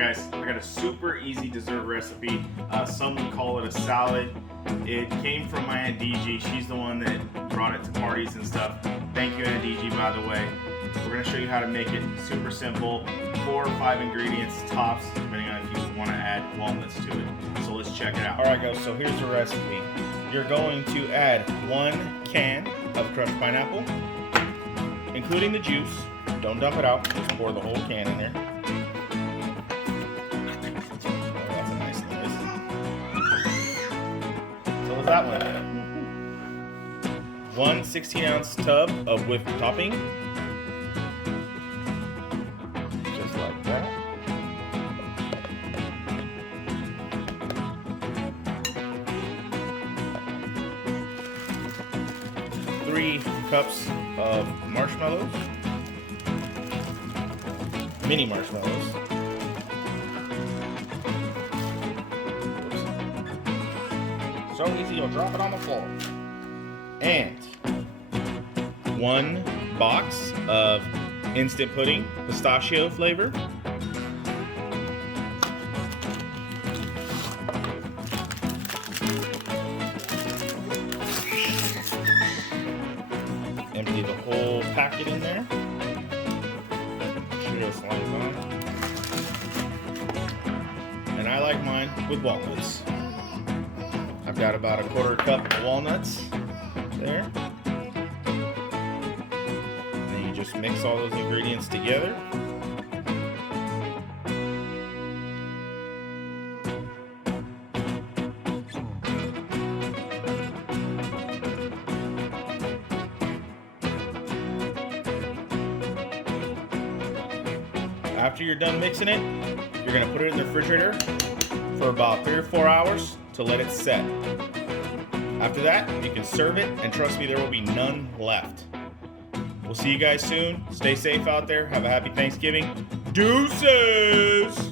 Alright guys, I got a super easy dessert recipe. Some would call it a salad. It came from my Aunt DG. She's the one that brought it to parties and stuff. Thank you, Aunt DG, by the way. We're going to show you how to make it super simple. 4 or 5 ingredients tops, depending on if you want to add walnuts to it. So let's check it out. Alright guys, so here's the recipe. You're going to add 1 can of crushed pineapple, including the juice. Don't dump it out, just pour the whole can in there. Oh, that's a nice noise. So what's that one? 1 16-ounce tub of whipped topping. Just like that. 3 cups of marshmallows. Mini marshmallows. Oops. So easy, you'll drop it on the floor. And 1 box of instant pudding, pistachio flavor. Empty the whole packet in there. And I like mine with walnuts. I've got about 1/4 cup of walnuts there. And then you just mix all those ingredients together. After you're done mixing it, you're going to put it in the refrigerator for about 3 or 4 hours to let it set. After that, you can serve it, and trust me, there will be none left. We'll see you guys soon. Stay safe out there. Have a happy Thanksgiving. Deuces!